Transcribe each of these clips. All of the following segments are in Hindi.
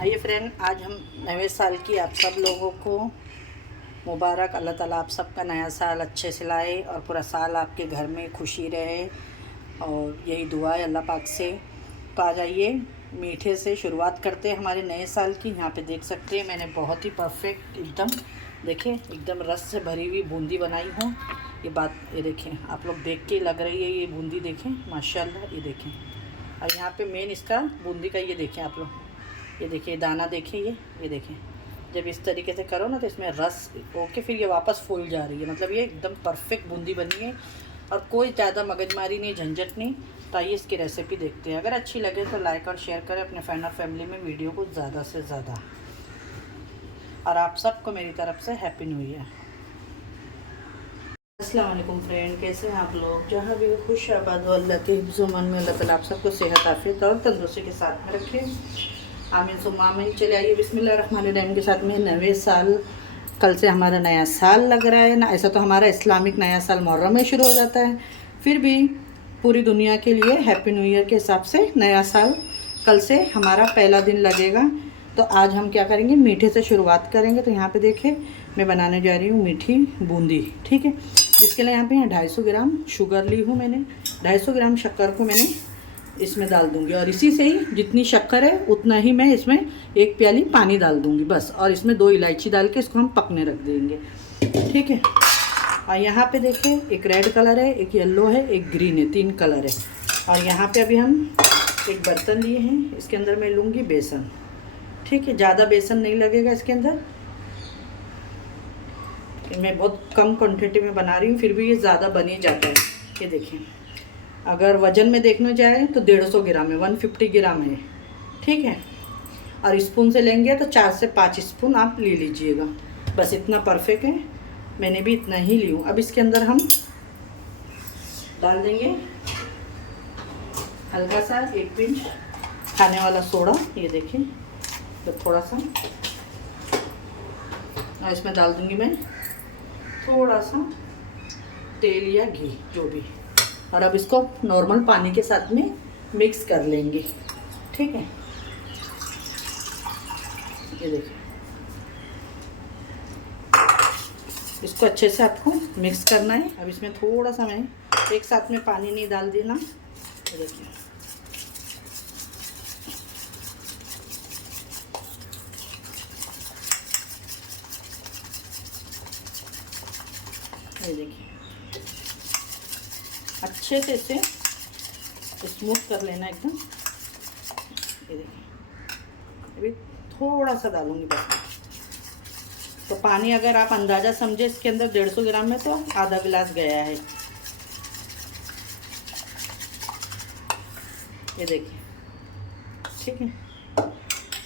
आइए फ्रेंड, आज हम नवे साल की आप सब लोगों को मुबारक। अल्लाह ताला आप सबका नया साल अच्छे से लाए और पूरा साल आपके घर में खुशी रहे, और यही दुआ है अल्लाह पाक से। तो आ जाइए मीठे से शुरुआत करते हैं हमारे नए साल की। यहाँ पे देख सकते हैं मैंने बहुत ही परफेक्ट एकदम, देखें, एकदम रस से भरी हुई बूंदी बनाई हूँ। ये देखें, आप लोग देख के लग रही है ये बूंदी, देखें माशाल्लाह, ये देखें। और यहाँ पे मेन इसका बूंदी का ये देखें आप लोग, ये देखिए दाना, देखें ये देखें। जब इस तरीके से करो ना तो इसमें रस ओके, फिर ये वापस फूल जा रही है, मतलब ये एकदम परफेक्ट बूंदी बनी है और कोई ज़्यादा मगजमारी नहीं, झंझट नहीं। तो आइए इसकी रेसिपी देखते हैं। अगर अच्छी लगे तो लाइक और शेयर करें अपने फ्रेंड और फैमिली में वीडियो को ज़्यादा से ज़्यादा। और आप सबको मेरी तरफ से हैप्पी न्यू ईयर। अस्सलाम वालेकुम फ्रेंड, कैसे हैं आप लोग? जहाँ भी खुश आबाद हो, अल्लाह के हिफ्ज़-ओ-अमान में अल्लाह ताला आप सबको सेहत आफियत और तंदुरुस्ती के साथ में रखें। आमीन सुम्मा आमीन। चले आइए बिस्मिल्लाहिर्रहमानिर्रहीम के साथ में नवे साल। कल से हमारा नया साल लग रहा है ना। ऐसा तो हमारा इस्लामिक नया साल मुहर्रम में शुरू हो जाता है, फिर भी पूरी दुनिया के लिए हैप्पी न्यू ईयर के हिसाब से नया साल कल से हमारा पहला दिन लगेगा। तो आज हम क्या करेंगे, मीठे से शुरुआत करेंगे। तो यहाँ पे देखिए मैं बनाने जा रही हूँ मीठी बूंदी, ठीक है। जिसके लिए यहाँ पे 250 ग्राम शुगर ली हूँ मैंने। 250 ग्राम शक्कर को मैंने इसमें डाल दूंगी, और इसी से ही जितनी शक्कर है उतना ही मैं इसमें 1 प्याली पानी डाल दूंगी बस। और इसमें 2 इलायची डाल के इसको हम पकने रख देंगे, ठीक है। और यहाँ पे देखिए एक रेड कलर है, एक येलो है, एक ग्रीन है, 3 कलर है। और यहाँ पे अभी हम एक बर्तन लिए हैं, इसके अंदर मैं लूँगी बेसन, ठीक है। ज़्यादा बेसन नहीं लगेगा इसके अंदर, मैं बहुत कम क्वांटिटी में बना रही हूँ, फिर भी ये ज़्यादा बन ही जाता है। ये देखिए, अगर वज़न में देखने जाए तो 150 ग्राम है, 150 ग्राम है, ठीक है। और स्पून से लेंगे तो 4 से 5 स्पून आप ले लीजिएगा, बस इतना परफेक्ट है। मैंने भी इतना ही ली हूँ। अब इसके अंदर हम डाल देंगे हल्का सा 1 पिंच खाने वाला सोडा, ये देखिए, तो थोड़ा सा। और इसमें डाल दूँगी मैं थोड़ा सा तेल या घी, जो भी। और अब इसको नॉर्मल पानी के साथ में मिक्स कर लेंगे, ठीक है। ये देखिए, इसको अच्छे से आपको मिक्स करना है। अब इसमें थोड़ा सा मैं एक साथ में पानी नहीं डाल देना, ये देखिए। ये देखिए, अच्छे से इसे स्मूथ कर लेना एकदम। ये देखिए, अभी थोड़ा सा डालूंगी बस। तो पानी अगर आप अंदाज़ा समझे इसके अंदर 150 ग्राम में तो आधा गिलास गया है, ये देखिए, ठीक है।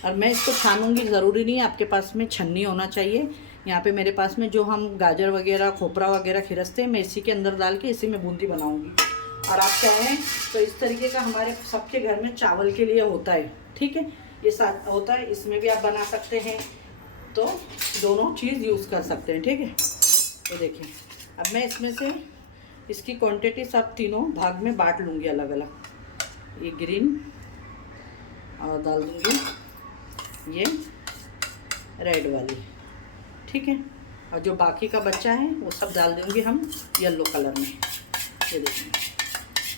और मैं इसको छानूंगी, ज़रूरी नहीं है आपके पास में छन्नी होना चाहिए। यहाँ पे मेरे पास में जो हम गाजर वगैरह, खोपरा वगैरह खिरसते हैं, मैं इसी के अंदर डाल के इसी में बूंदी बनाऊंगी। और आप चाहें तो इस तरीके का हमारे सबके घर में चावल के लिए होता है, ठीक है, ये साथ होता है, इसमें भी आप बना सकते हैं। तो दोनों चीज़ यूज़ कर सकते हैं, ठीक है। ये देखिए, अब मैं इसमें से इसकी क्वांटिटी सब तीनों भाग में बांट लूँगी अलग अलग। ये ग्रीन और डाल दूँगी ये रेड वाली, ठीक है। और जो बाकी का बच्चा है वो सब डाल देंगे हम येलो कलर में। ये देखिए,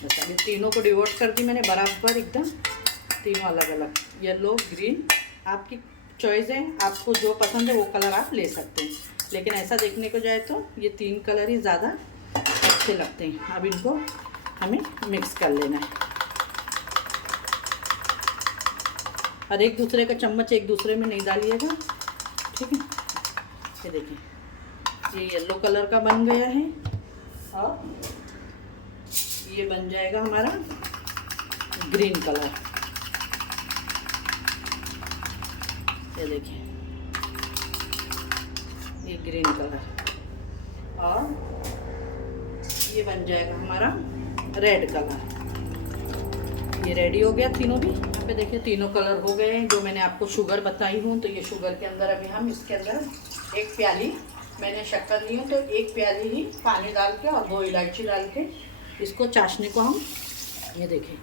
बस अभी तीनों को डिवोट कर दी मैंने बराबर एकदम, तीनों अलग अलग, येलो ग्रीन। आपकी चॉइस है, आपको जो पसंद है वो कलर आप ले सकते हैं, लेकिन ऐसा देखने को जाए तो ये 3 कलर ही ज़्यादा अच्छे लगते हैं। अब इनको हमें मिक्स कर लेना है, और एक दूसरे का चम्मच एक दूसरे में नहीं डालिएगा, ठीक है। ये देखिए, ये येलो कलर का बन गया है, और ये बन जाएगा हमारा ग्रीन कलर। ये देखिए, ये ग्रीन कलर, और ये बन जाएगा हमारा रेड कलर। ये रेडी हो गया तीनों भी। यहाँ पे देखिए तीनों कलर हो गए हैं जो मैंने आपको शुगर बताई हूँ। तो ये शुगर के अंदर अभी हम इसके अंदर 1 प्याली मैंने शक्कर ली हूँ, तो 1 प्याली ही पानी डाल के और 2 इलायची डाल के इसको चाशनी को हम, ये देखिए,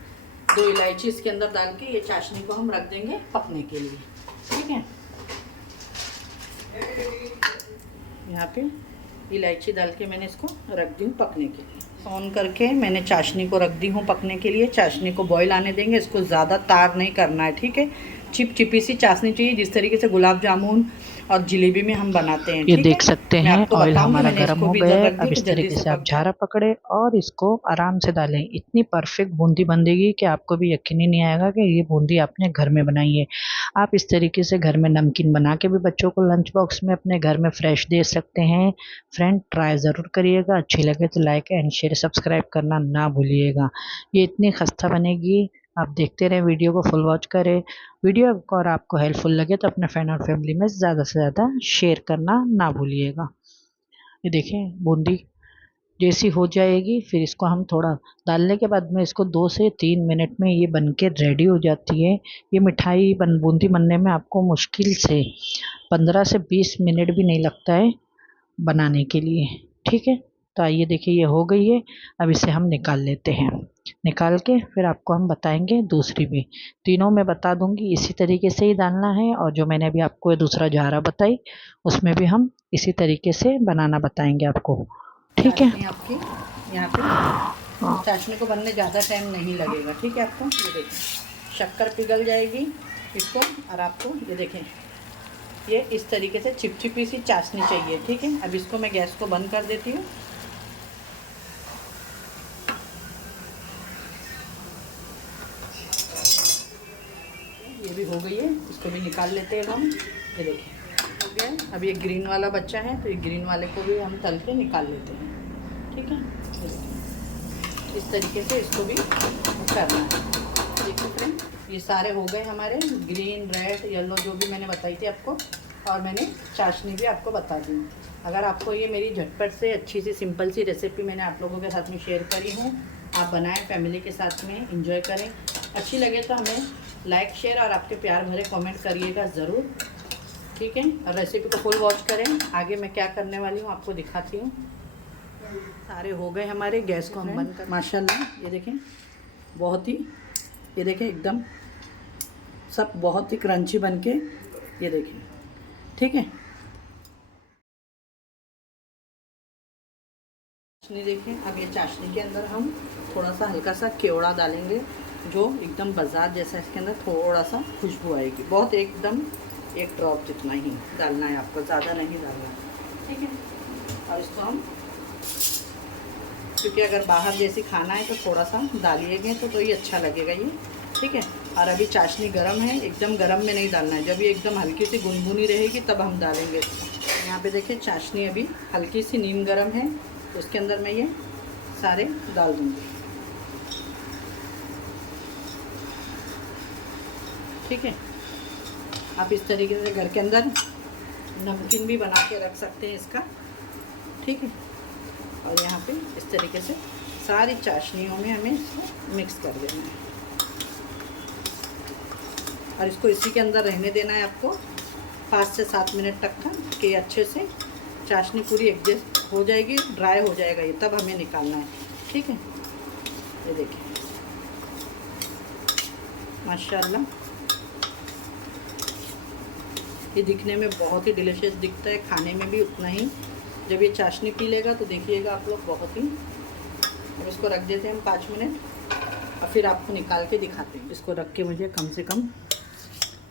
2 इलायची इसके अंदर डाल के ये चाशनी को हम रख देंगे पकने के लिए। ठीक है, यहाँ पे इलायची डाल के मैंने इसको रख दी हूँ पकने के लिए। ऑन करके मैंने चाशनी को रख दी हूँ पकने के लिए। चाशनी को बॉईल आने देंगे, इसको ज़्यादा तार नहीं करना है। ठीक है, चिपचिपी सी चाशनी चाहिए, जिस तरीके से गुलाब जामुन और जलेबी में हम बनाते हैं। ये देख सकते हैं ऑयल हमारा गर्म हो गया है। अब इस तरीके से आप झारा पकड़े और इसको आराम से डालें। इतनी परफेक्ट बूंदी बनेगी कि आपको भी यकीन ही नहीं आएगा कि ये बूंदी आपने घर में बनाई है। आप इस तरीके से घर में नमकीन बना के भी बच्चों को लंच बॉक्स में अपने घर में फ्रेश दे सकते हैं। फ्रेंड ट्राई ज़रूर करिएगा, अच्छी लगे तो लाइक एंड शेयर सब्सक्राइब करना ना भूलिएगा। ये इतनी खस्ता बनेगी, आप देखते रहें, वीडियो को फुल वॉच करें। वीडियो और आपको हेल्पफुल लगे तो अपने फ्रेंड और फैमिली में ज़्यादा से ज़्यादा शेयर करना ना भूलिएगा। ये देखें बूंदी जैसी हो जाएगी, फिर इसको हम थोड़ा डालने के बाद में इसको 2 से 3 मिनट में ये बन के रेडी हो जाती है। ये मिठाई बूंदी बनने में आपको मुश्किल से 15 से 20 मिनट भी नहीं लगता है बनाने के लिए। ठीक है, तो आइए देखिए ये हो गई है। अब इसे हम निकाल लेते हैं। निकाल के फिर आपको हम बताएंगे दूसरी भी। तीनों में बता दूंगी, इसी तरीके से ही डालना है। और जो मैंने अभी आपको ये दूसरा झारा बताई उसमें भी हम इसी तरीके से बनाना बताएंगे आपको। ठीक है, आपकी यहाँ पे चाशनी को बनने ज़्यादा टाइम नहीं लगेगा। ठीक है, आपको ये देखिए शक्कर पिघल जाएगी इसको, और आपको ये देखें ये इस तरीके से चिपचिपी सी चाशनी चाहिए। ठीक है, अब इसको मैं गैस को बंद कर देती हूँ। ये भी हो गई है, इसको भी निकाल लेते हैं हम। ये देखिए हो गया है। अब ये ग्रीन वाला बच्चा है तो ये ग्रीन वाले को भी हम तल के निकाल लेते हैं। ठीक है, इस तरीके से इसको भी करना है। देखिए फ्रेंड, ये सारे हो गए हमारे, ग्रीन रेड येलो जो भी मैंने बताई थी आपको, और मैंने चाशनी भी आपको बता दी। अगर आपको ये मेरी झटपट से अच्छी सी सिंपल सी रेसिपी मैंने आप लोगों के साथ में शेयर करी हूँ, आप बनाएं, फैमिली के साथ में एंजॉय करें। अच्छी लगे तो हमें लाइक शेयर और आपके प्यार भरे कमेंट करिएगा ज़रूर। ठीक है, और रेसिपी को फुल वॉच करें। आगे मैं क्या करने वाली हूँ आपको दिखाती हूँ। सारे हो गए हमारे, गैस को हम बंद कर। माशाल्लाह ये देखें बहुत ही, ये देखें एकदम सब बहुत ही क्रंची बन के, ये देखें। ठीक है, चाशनी देखें। अब ये चाशनी के अंदर हम थोड़ा सा हल्का सा केवड़ा डालेंगे, जो एकदम बाजार जैसा, इसके अंदर थोड़ा सा खुशबू आएगी। बहुत एकदम 1 ड्रॉप जितना ही डालना है आपको, ज़्यादा नहीं डालना है। ठीक है, और इसको हम, क्योंकि अगर बाहर जैसी खाना है तो थोड़ा सा डालिएगा तो ये अच्छा लगेगा ये। ठीक है, और अभी चाशनी गरम है, एकदम गरम में नहीं डालना है। जब ये एकदम हल्की सी गुनगुनी रहेगी तब हम डालेंगे। यहाँ पे देखिए चाशनी अभी हल्की सी नीम गरम है, तो इसके अंदर मैं ये सारे डाल दूँगी। ठीक है, आप इस तरीके से घर के अंदर नमकीन भी बना के रख सकते हैं इसका। ठीक है, और यहाँ पे इस तरीके से सारी चाशनियों में हमें इसको मिक्स कर देना है, और इसको इसी के अंदर रहने देना है आपको 5 से 7 मिनट तक का, कि अच्छे से चाशनी पूरी एडजस्ट हो जाएगी, ड्राई हो जाएगा ये, तब हमें निकालना है। ठीक है, ये देखिए माशाल्लाह ये दिखने में बहुत ही डिलीशियस दिखता है, खाने में भी उतना ही। जब ये चाशनी पी लेगा तो देखिएगा आप लोग बहुत ही। अब इसको रख देते हैं हम 5 मिनट, और फिर आपको निकाल के दिखाते हैं। इसको रख के मुझे कम से कम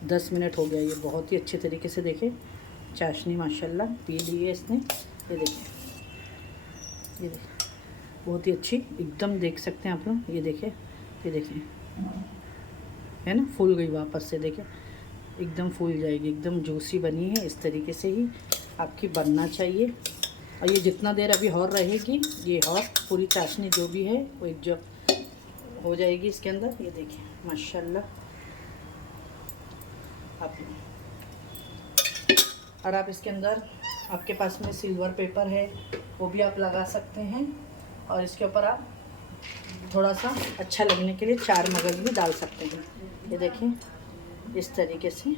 10 मिनट हो गया। ये बहुत ही अच्छे तरीके से देखें चाशनी माशाल्लाह पी ली है इसने। ये देखिए, ये देखिए बहुत ही अच्छी एकदम, देख सकते हैं आप लोग। ये देखिए, ये देखिए है ना, फूल गई वापस से। देखें एकदम फूल जाएगी, एकदम जूसी बनी है। इस तरीके से ही आपकी बनना चाहिए। और ये जितना देर अभी और रहेगी, ये और पूरी चाशनी जो भी है वो एक जब हो जाएगी इसके अंदर। ये देखिए माशाल्लाह आप, और आप इसके अंदर, आपके पास में सिल्वर पेपर है वो भी आप लगा सकते हैं, और इसके ऊपर आप थोड़ा सा अच्छा लगने के लिए 4 मगज भी डाल सकते हैं। ये देखें इस तरीके से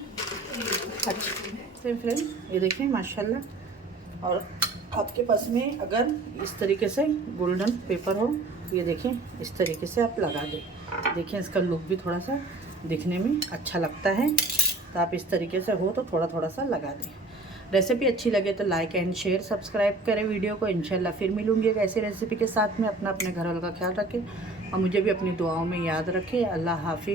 अच्छे फ्रेंड, ये देखें माशाल्लाह। और आपके पास में अगर इस तरीके से गोल्डन पेपर हो, ये देखें इस तरीके से आप लगा दें। देखिए इसका लुक भी थोड़ा सा दिखने में अच्छा लगता है। तो आप इस तरीके से हो तो थोड़ा थोड़ा सा लगा दें। रेसिपी अच्छी लगे तो लाइक एंड शेयर सब्सक्राइब करें वीडियो को। इंशाल्लाह फिर मिलूंगी एक ऐसी रेसिपी के साथ में। अपना अपने घर वालों का ख्याल रखें और मुझे भी अपनी दुआओं में याद रखें। अल्लाह हाफिज़।